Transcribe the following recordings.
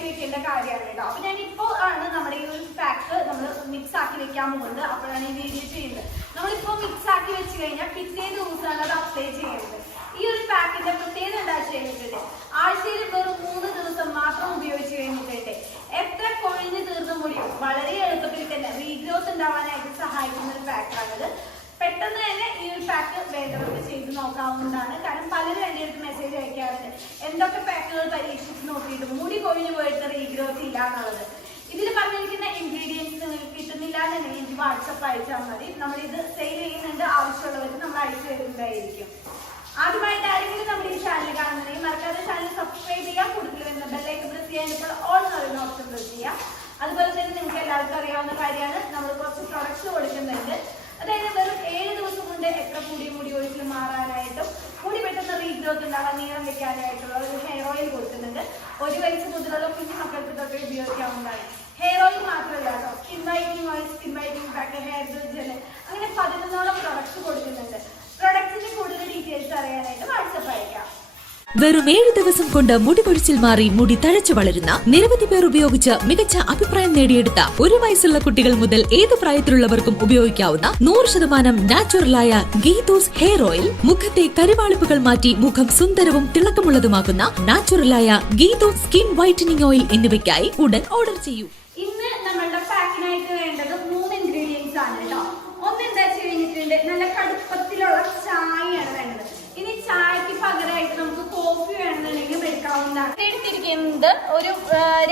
റെഡിയാക്കി വെക്കേണ്ട കാര്യമാണ് കേട്ടോ. അപ്പൊ ഞാൻ ഇപ്പോൾ ആണ് നമ്മുടെ ഈ ഒരു പാക്ക് നമ്മൾ മിക്സ് ആക്കി വെക്കാൻ പോകുന്നത്. അപ്പോഴാണ് ഈ വീഡിയോ ചെയ്യുന്നത്. നമ്മളിപ്പോ മിക്സ് ആക്കി വെച്ച് കഴിഞ്ഞാൽ പിറ്റേ ദിവസമാണ് അത് അപ്ലൈ ചെയ്യുന്നത് നോക്കാവുന്നതാണ് കാരണം പലരും എന്റെ അടുത്ത് മെസ്സേജ് അയക്കാറുണ്ട്. എന്തൊക്കെ പാക്കുകൾ പരീക്ഷിച്ച് നോക്കിയിട്ട് മുടി കൊഴിഞ്ഞു പോയിട്ട് റീഗ്രോത്ത് ഇല്ല എന്നുള്ളത്. ഇതിൽ പറഞ്ഞിരിക്കുന്ന ഇൻഗ്രീഡിയൻസ് നിങ്ങൾക്ക് കിട്ടുന്നില്ല എന്നുണ്ടെങ്കിൽ എനിക്ക് വാട്സപ്പ് അയച്ചാൽ മതി. നമ്മളിത് സെയിൽ ചെയ്യുന്നുണ്ട്. ആവശ്യമുള്ളവർ നമ്മൾ അയച്ചു തരുന്നതായിരിക്കും. ആദ്യമായിട്ട് ആരെങ്കിലും നമ്മുടെ ഈ ചാനൽ കാണുന്നുണ്ടെങ്കിൽ മറക്കാതെ ചാനൽ സബ്സ്ക്രൈബ് ചെയ്യുക കൂടുതൽ വരുന്ന ബെല്ലൈക്ക് പ്രസ് ചെയ്യാൻ ഇപ്പോൾ ഓൾ എന്ന് പറയുന്ന ഓപ്ഷൻ പ്രസ് ചെയ്യുക അതുപോലെ തന്നെ നിങ്ങൾക്ക് എല്ലാവർക്കും അറിയാവുന്ന കാര്യമാണ് നമ്മൾ കുറച്ച് പ്രൊഡക്ട്സ് കൊടുക്കുന്നുണ്ട് അതായത് വെറും ഏഴ് ദിവസം കൊണ്ട് എത്ര കൂടിയ മുടി ഒഴിച്ചിൽ മാറാനായിട്ടും മുടി പെട്ടെന്ന് റീഗ്രോത്ത് ഉണ്ടാകാൻ നീളം വെക്കാനായിട്ടുള്ള ഒരു ഹെയർ ഓയിൽ കൊടുക്കുന്നുണ്ട് ഒരു വയസ്സ് മുതലുള്ള കുഞ്ഞു മക്കൾക്ക് തൊട്ട് ഉപയോഗിക്കാവുന്നതാണ് ഹെയർ ഓയിൽ മാത്രമല്ല കേട്ടോ. Skin whitening oil skin whitening pack hair gel അങ്ങനെ പതിനൊന്നോളം പ്രൊഡക്ട്സ് കൊടുക്കുന്നുണ്ട്. പ്രൊഡക്ട്സിന്റെ കൂടുതൽ ഡീറ്റെയിൽസ് അറിയാനായിട്ട് വാട്സപ്പ് അയക്കാം. വെറും ഏഴ് ദിവസം കൊണ്ട് മുടി പൊഴിച്ചിൽ മാറി മുടി തഴച്ചു വളരുന്ന നിരവധി പേർ ഉപയോഗിച്ച് മികച്ച അഭിപ്രായം നേടിയെടുത്ത ഒരു വയസ്സുള്ള കുട്ടികൾ മുതൽ ഏത് പ്രായത്തിലുള്ളവർക്കും ഉപയോഗിക്കാവുന്ന നൂറ് ശതമാനം നാച്ചുറലായ ഗീതൂസ് ഹെയർ ഓയിൽ മുഖത്തെ കരുവാളിപ്പുകൾ മാറ്റി മുഖം സുന്ദരവും തിളക്കമുള്ളതുമാക്കുന്ന നാച്ചുറലായ ഗീതൂസ് സ്കിൻ വൈറ്റനിങ് ഓയിൽ എന്നിവയ്ക്കായി ഉടൻ ഓർഡർ ചെയ്യൂ. ഇന്ന് വേണ്ടത് മൂന്ന് ഇൻഗ്രീഡിയൻസ് ആണ് കേട്ടോ. ഒന്ന് എന്താ വെച്ച് കഴിഞ്ഞിട്ടുണ്ട് നല്ല കടുപ്പത്തിലുള്ള ചായയാണ് വേണ്ടത്. ചായക്ക് പകരമായിട്ട് നമുക്ക് കോഫി വേണമെന്നുണ്ടെങ്കിൽ എടുക്കാവുന്നതാണ് എടുത്തിരിക്കുന്നത് ഒരു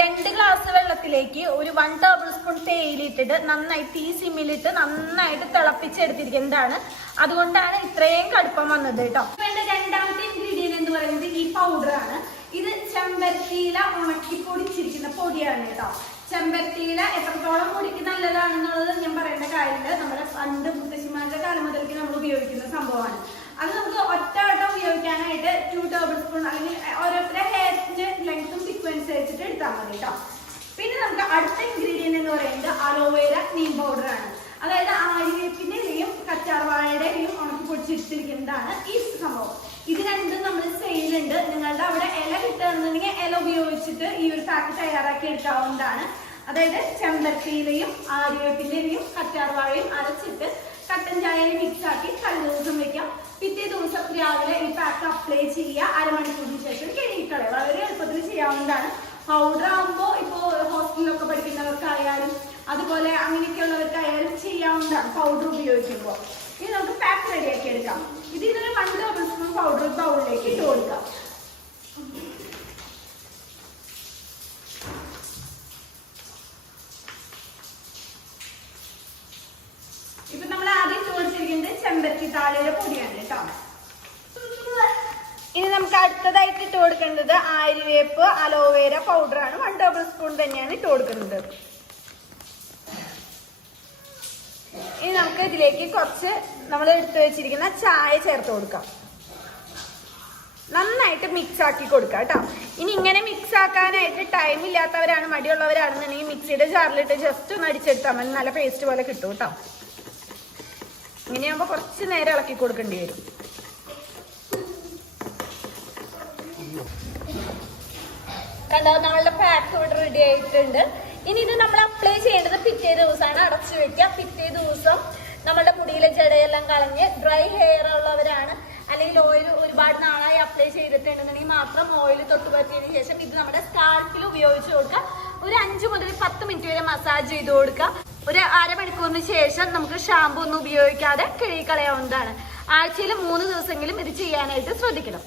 രണ്ട് ഗ്ലാസ് വെള്ളത്തിലേക്ക് ഒരു വൺ ടേബിൾ സ്പൂൺ തേയിലിട്ടിട്ട് നന്നായി തീ സിമ്മിലിട്ട് നന്നായിട്ട് തിളപ്പിച്ചെടുത്തിരിക്കുന്നതാണ്. അതുകൊണ്ടാണ് ഇത്രയും കടുപ്പം വന്നത് കേട്ടോ. വേണ്ട രണ്ടാമത്തെ ഇൻഗ്രീഡിയന്റ് എന്ന് പറയുന്നത് ഈ പൗഡറാണ് ഇത് ചെമ്പരത്തിയില ഉണക്കി പൊടിച്ചിരിക്കുന്ന പൊടിയാണ് കേട്ടോ. ചെമ്പരത്തിയില എത്രത്തോളം പൊടിക്ക് നല്ലതാണെന്നുള്ളത് ഞാൻ പറയേണ്ട കാര്യമില്ല. നമ്മുടെ പണ്ട് മുത്തശ്ശിമാരുടെ കാലം മുതൽക്ക് നമ്മൾ ഉപയോഗിക്കുന്ന സംഭവമാണ്. അത് നമുക്ക് ഒറ്റ വട്ടം ഉപയോഗിക്കാനായിട്ട് ടു ടേബിൾ സ്പൂൺ അല്ലെങ്കിൽ ഓരോരുത്തരുടെ ഹെയറിന്റെ ലെങ്ത്തും സീക്വൻസ് വെച്ചിട്ട് എടുത്താൽ മതി കേട്ടോ പിന്നെ നമുക്ക് അടുത്ത ഇൻഗ്രീഡിയന്റ് എന്ന് പറയുന്നത് അലോവേര നീം പൗഡർ ആണ്. അതായത് ആര്യവേപ്പിന്റെ ഇലയും ഉണക്കി പൊടിച്ചിട്ടിരിക്കുന്നതാണ് ഈ സംഭവം. ഇത് രണ്ടും നമ്മൾ സെയിലുണ്ട് നിങ്ങളുടെ അവിടെ ഇല കിട്ടുന്നുണ്ടെങ്കിൽ ഇല ഉപയോഗിച്ചിട്ട് ഈ ഒരു പാക്ക് തയ്യാറാക്കി എടുക്കാവുന്നതാണ്. അതായത് ചെമ്പത്തിയിലെയും ആര്യവേപ്പിന്റെ ഇലയും കറ്റാർവാഴയും അരച്ചിട്ട് കട്ടൻ ചായയിൽ മിക്സ് ആക്കി ദിവസം വെക്കാം. രാവിലെ ഈ പാക്ക് അപ്ലൈ ചെയ്യുക. അരമണിക്കൂറിന് ശേഷം കഴുകിക്കളയുക വളരെ എളുപ്പത്തിൽ ചെയ്യാവുന്നതാണ്. പൗഡർ ആകുമ്പോൾ ഇപ്പോൾ ഹോസ്റ്റലിലൊക്കെ പഠിക്കുന്നവർക്കായാലും അതുപോലെ അങ്ങനെയൊക്കെയുള്ളവർക്കായാലും ചെയ്യാവുന്നതാണ് പൗഡർ ഉപയോഗിക്കുമ്പോൾ ഇനി നമുക്ക് പാക്ക് റെഡിയാക്കി എടുക്കാം. ഇത് ഇതൊരു വൺ ടേബിൾ സ്പൂൺ പൗഡർ ബൗളിലേക്ക് ഇട്ട് കൊടുക്കാം. ചെമ്പരത്തി താഴെയുടെ പൊടിയാണ് കേട്ടോ. നമുക്ക് അടുത്തതായിട്ട് ഇട്ട് കൊടുക്കേണ്ടത് ആര്യവേപ്പ് അലോവേര പൗഡർ ആണ്. വൺ ടേബിൾ സ്പൂൺ തന്നെയാണ് ഇട്ട് കൊടുക്കുന്നത്. ഇനി നമുക്ക് ഇതിലേക്ക് കുറച്ച് നമ്മൾ എടുത്തു വെച്ചിരിക്കുന്ന ചായ ചേർത്ത് കൊടുക്കാം. നന്നായിട്ട് മിക്സ് ആക്കി കൊടുക്കുക കേട്ടോ. ഇനി ഇങ്ങനെ മിക്സ് ആക്കാനായിട്ട് ടൈം ഇല്ലാത്തവരാണ് മടിയുള്ളവരാണെന്നുണ്ടെങ്കിൽ മിക്സിയുടെ ജാറിലിട്ട് ജസ്റ്റ് ഒന്ന് അടിച്ചെടുത്താൽ മതി. നല്ല പേസ്റ്റ് പോലെ കിട്ടും കേട്ടോ. ഇങ്ങനെയാകുമ്പോൾ കുറച്ച് നേരം ഇളക്കി കൊടുക്കേണ്ടി വരും. കണ്ടോ നമ്മളുടെ പാക്ക് ഇവിടെ റെഡി ആയിട്ടുണ്ട്. ഇനി ഇത് നമ്മൾ അപ്ലൈ ചെയ്യേണ്ടത് പിറ്റേ ദിവസമാണ്. അടച്ചു വെക്കുക. പിറ്റേ ദിവസം നമ്മളുടെ മുടിയിലെ ജടയെല്ലാം കളഞ്ഞ് ഡ്രൈ ഹെയർ ഉള്ളവരാണ്. അല്ലെങ്കിൽ ഓയിൽ ഒരുപാട് നാളായി അപ്ലൈ ചെയ്തിട്ടുണ്ടെന്നുണ്ടെങ്കിൽ മാത്രം ഓയിൽ തൊട്ട് പറ്റിയതിന് ശേഷം ഇത് നമ്മുടെ സ്കാൽപ്പിൽ ഉപയോഗിച്ച് കൊടുക്കുക. ഒരു അഞ്ച് മുതൽ പത്ത് മിനിറ്റ് വരെ മസാജ് ചെയ്ത് കൊടുക്കുക. ഒരു അരമണിക്കൂറിന് ശേഷം നമുക്ക് ഷാമ്പു ഒന്നും ഉപയോഗിക്കാതെ കഴുകി കളയാവുന്നതാണ്. ആഴ്ചയിൽ മൂന്ന് ദിവസമെങ്കിലും ഇത് ചെയ്യാനായിട്ട് ശ്രദ്ധിക്കണം.